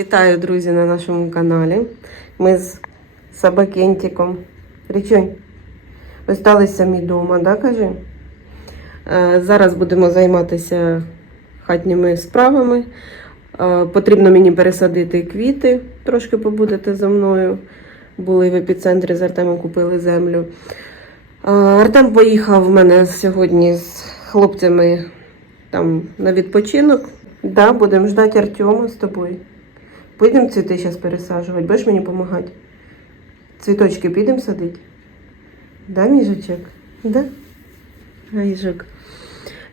Вітаю, друзі, на нашому каналі. Ми з Собакентиком. Річонь, остались самі вдома, да, кажи? Е, Зараз будемо займатися хатніми справами. Е, Потрібно мені пересадити квіти, трошки побудете зі мною. Були в епіцентрі з Артемом, купили землю. Е, Артем поїхав в мене сьогодні з хлопцями там на відпочинок. Да, будемо ждати Артема з тобою. Підемо цвіти зараз пересаджувати, будеш мені допомагати? Цвіточки підемо садити? Да, міжечок? Да? Гайжик.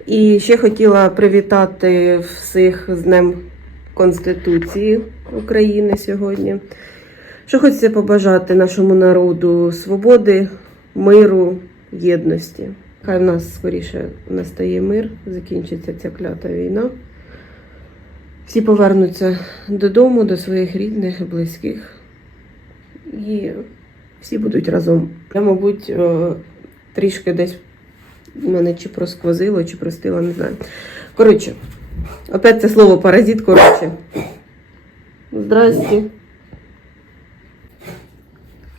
І ще хотіла привітати всіх з Днем Конституції України сьогодні. Що хочеться побажати нашому народу свободи, миру, єдності. Хай в нас скоріше настає мир, закінчиться ця клята війна. Всі повернуться додому, до своїх рідних близьких. І всі будуть разом. Я, мабуть, е, трішки десь мене чи просквозило, чи простило, не знаю. Коротше, опять це слово паразит, коротше. Здрасте.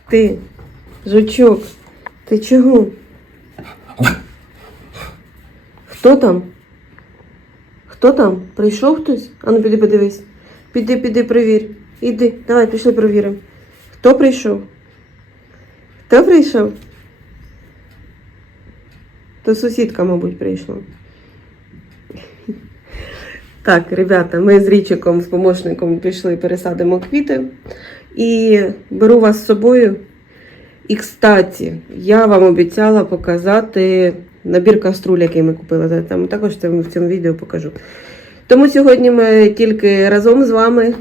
Ти, жучок, ти чого? Хто там? Хто там? Прийшов хтось? Ану, піди подивись. Піди, піди, перевір. Іди, давай, пішли перевіримо. Хто прийшов? Хто прийшов? То сусідка, мабуть, прийшла. Так, ребята, ми з Річиком, з помощником пішли, пересадимо квіти. І беру вас з собою. І, кстати, я вам обіцяла показати набір каструль, який ми купили. Там також в цьому відео покажу. Тому сьогодні ми тільки разом з вами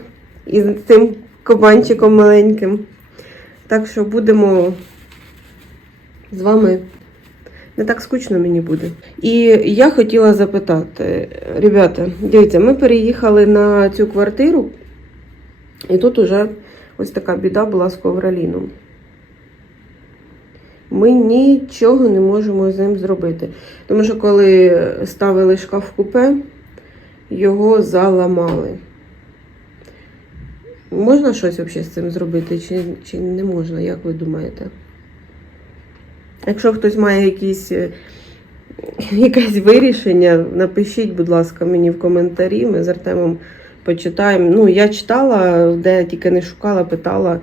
і з цим кабанчиком маленьким. Так що будемо з вами. Не так скучно мені буде. І я хотіла запитати, ребята, дивіться, ми переїхали на цю квартиру, і тут уже ось така біда була з ковроліном. Ми нічого не можемо з ним зробити. Тому що коли ставили шкаф купе, його заламали. Можна щось взагалі з цим зробити, чи, чи не можна, як ви думаєте? Якщо хтось має якісь, е, якесь вирішення, напишіть, будь ласка, мені в коментарі. Ми з Артемом почитаємо. Ну, я читала, де тільки не шукала, питала.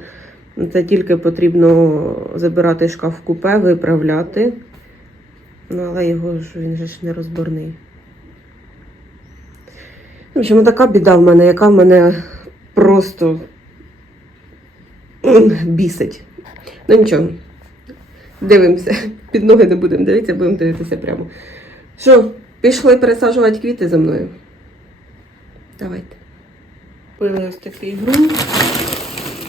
Це тільки потрібно забирати шкаф купе, виправляти. Ну, але його ж він же ж не розборний. В общем, така біда в мене, яка в мене просто бісить. Ну нічого. Дивимося. Під ноги не будемо дивитися, будемо дивитися прямо. Що, пішли пересаджувати квіти за мною? Давайте. Купили ось такий ґрунт.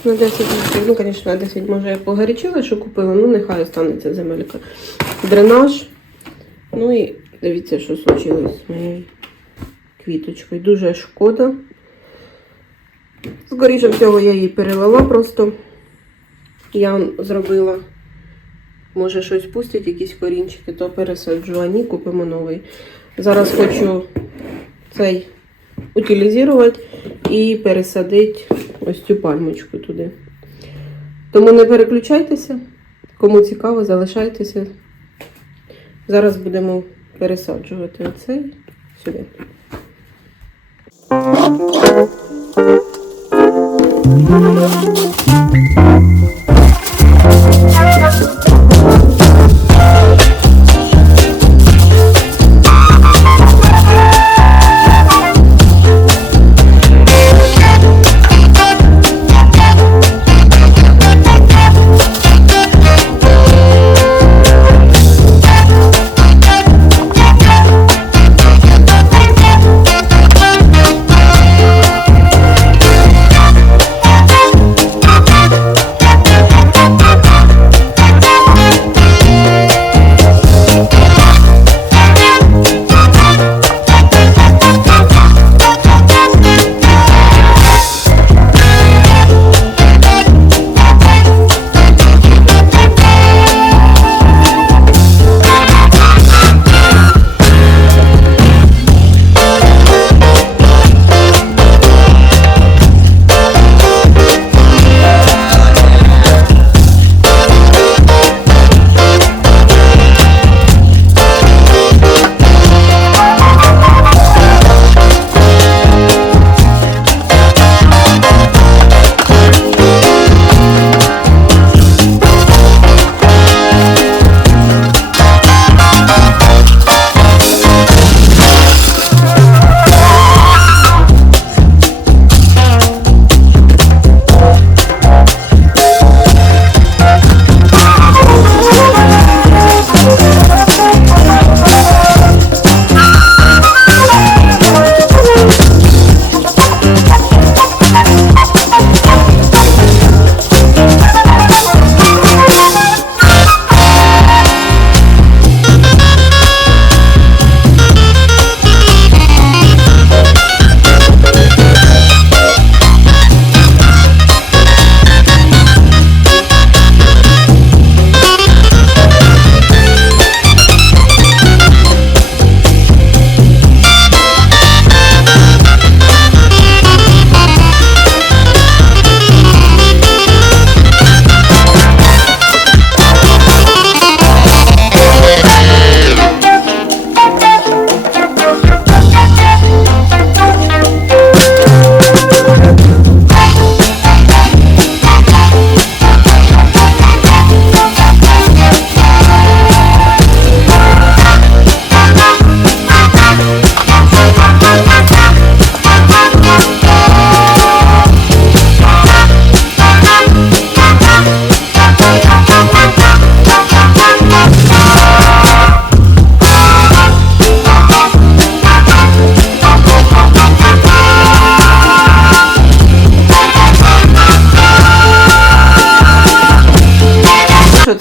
На 10 літрів. Ну, звісно, на 10 може я погарячила, що купила, ну нехай останеться земелька. Дренаж. Ну і дивіться, що случилось з моєю квіточкою. Дуже шкода. Скоріше всього, я її перелила просто. Я зробила. Може щось пустять, якісь корінчики, то пересаджу, а ні, купимо новий. Зараз хочу цей утилізувати і пересадити ось цю пальмочку туди. Тому не переключайтеся. Кому цікаво, залишайтеся. Зараз будемо пересаджувати оцей сюди.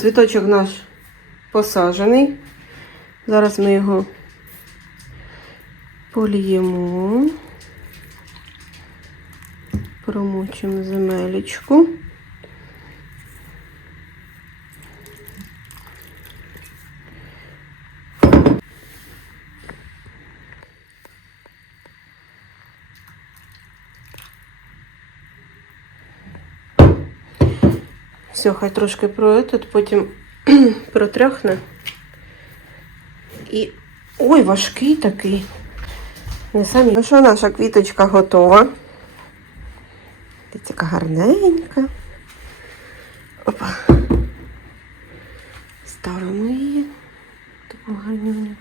Цвіточок наш посаджений. Зараз ми його поліємо. Промочимо земелечку. Все, хай трошки про этот, потім протряхне. І. Ой, важкий такий. Не самі. Ну що, наша квіточка готова. Яка гарненька. Опа. Ставимо її. Таку гарнюню.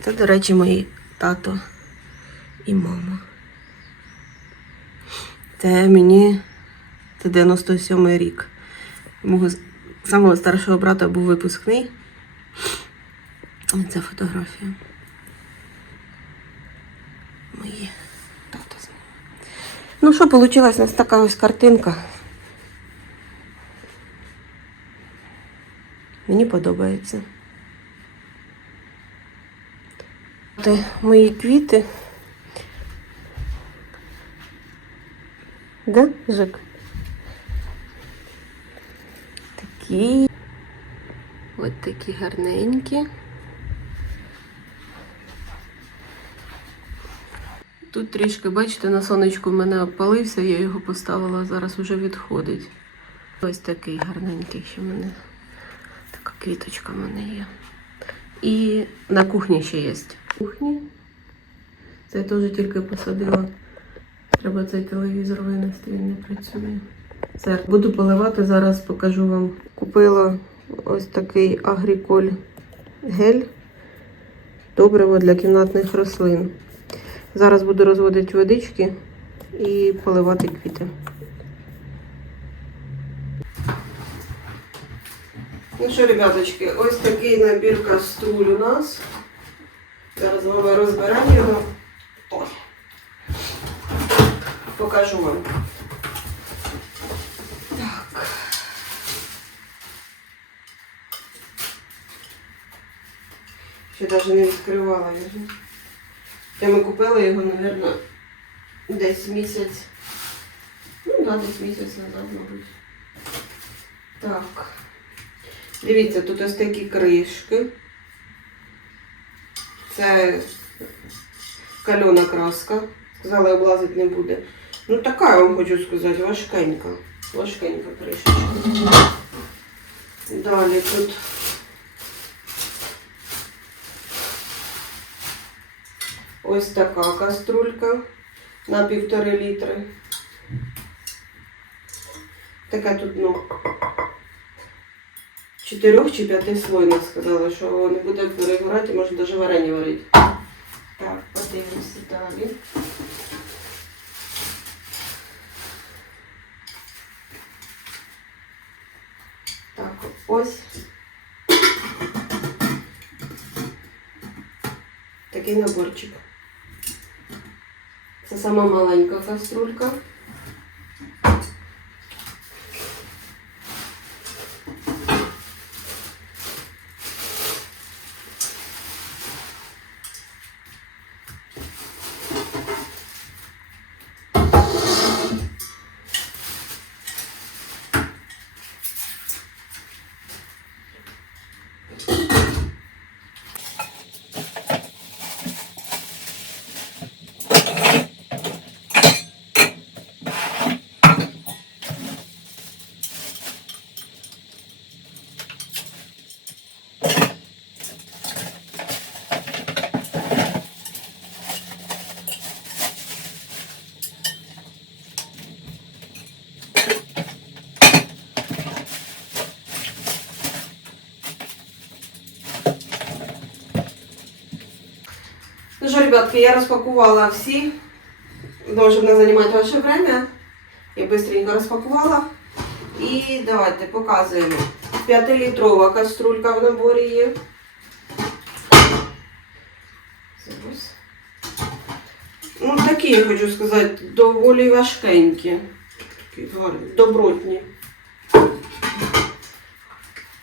Це, до речі, мої тато і мама. Це мені це 97 рік. Мого самого старшого брата був випускний. Це фотографія. Мої тато з. Ну що, вийшла у нас така ось картинка. Мені подобається. Мої квіти. Да, Жик? Такі. Ось такі гарненькі. Тут трішки, бачите, на сонечку в мене опалився, я його поставила, зараз уже відходить. Ось такий гарненький, що в мене така квіточка в мене є. І на кухні ще є. Кухні. Це я теж тільки посадила. Треба цей телевізор винести, він не працює. Все, буду поливати, зараз покажу вам. Купила ось такий агріколь гель. Добриво для кімнатних рослин. Зараз буду розводити водички і поливати квіти. Ну що, ребяточки, ось такий набір каструль у нас. Зараз з вами розберемо його. Ой. Покажу вам. Навіть не відкривала його. Я ми купили його, мабуть, десь місяць. Ну, да, десь місяць назад, мабуть. Так. Дивіться, тут ось такі кришки. Це кальона краска. Сказала, облазити не буде. Ну, така, я вам хочу сказати, важкенька. Важкенька кришечка. Далі тут ось така каструлька на півтори літри. Таке тут, ну, чотирьох чи п'ятислойна сказала, що не буде перегорати, може навіть варення варити. Так, подивимося далі. Так, ось. Такий наборчик. Це сама маленька каструлька. ребятки, я розпакувала всі. Думаю, щоб не займати ваше время. Я быстренько розпакувала. І давайте показуємо. 5-літрова каструлька в наборі є. Зараз. Ну, такі, я хочу сказати, доволі важкенькі. Такі гарні, добротні.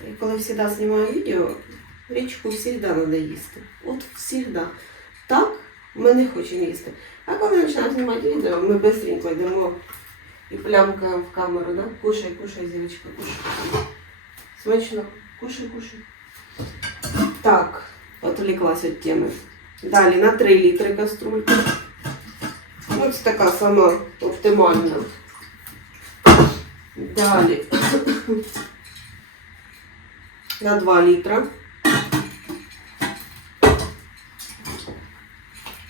І коли завжди знімаю відео, річку завжди треба їсти. От завжди. Так ми не хочемо їсти. А коли починаємо знімати відео, ми швидко йдемо і плямка в камеру, да? Кушай, кушай, зірочка, кушай. Смачно. Кушай, кушай. Так, отвлеклась від теми. Далі на 3 літри каструлька. Ну, така сама оптимальна. Далі. На 2 літра.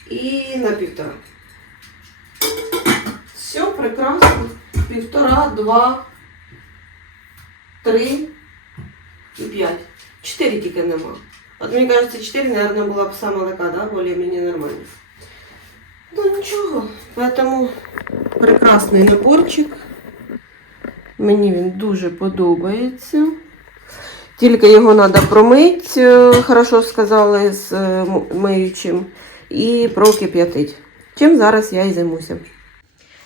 І на півтора. Все прекрасно. Півтора, два, три і п'ять. Чотири тільки нема. От мені кажется, чотири, наверное, була б сама така, да, более-менее нормально. Ну нічого. Поэтому прекрасний наборчик. Мені він дуже подобається. Тільки його треба промити, е, хорошо сказали, з е, миючим, і прокип'ятить. Чим зараз я і займуся.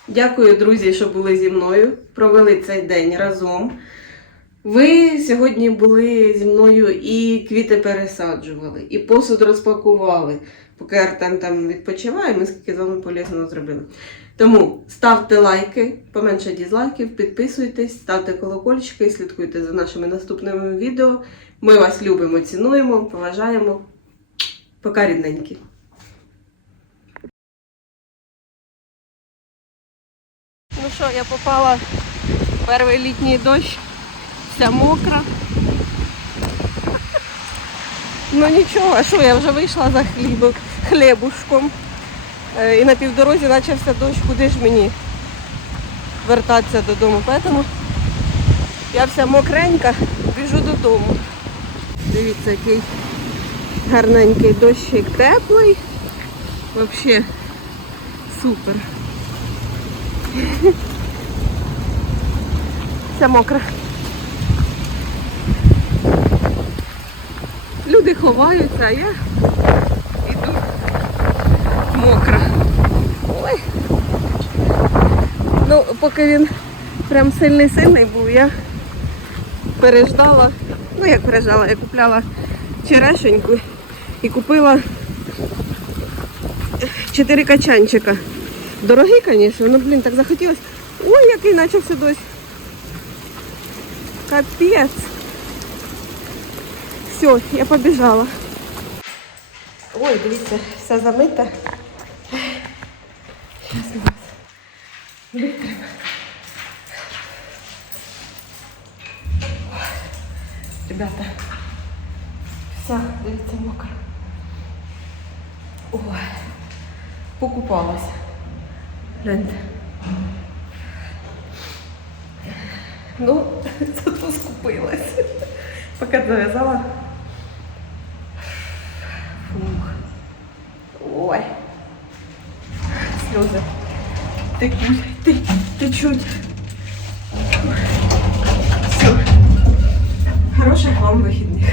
Дякую, друзі, що були зі мною. Провели цей день разом. Ви сьогодні були зі мною і квіти пересаджували, і посуд розпакували. Поки Артем там відпочиває, ми скільки з вами полезного зробили. Тому ставте лайки, поменше дізлайків, підписуйтесь, ставте колокольчики, слідкуйте за нашими наступними відео. Ми вас любимо, цінуємо, поважаємо. Пока рідненькі. Ну що, я попала в перший літній дощ, вся мокра. Ну нічого, а що, я вже вийшла за хліб, хлібушком. Е, І на півдорозі почався дощ, куди ж мені вертатися додому. Тому я вся мокренька, біжу додому. Дивіться, який гарненький дощик теплий. Взагалі супер. Вся мокра. Люди ховаються, а я іду мокра. Ой. Ну, поки він прям сильний-сильний був, я переждала. Ну, як переждала, я купляла черешеньку і купила чотири качанчика. Дорогий, звісно, ну, блін, так захотілося. Ой, який почався дощ. Капець. Все, я побіжала. Ой, дивіться, все замита. Зараз ми вас витримо. Ребята, вся, дивіться, мокра. Ой, покупалася. Гляньте. Ну, зато скупилась. Поки зав'язала. Фух. Ой. Сльози. Текуть, те- течуть. Все. Хороших вам вихідних.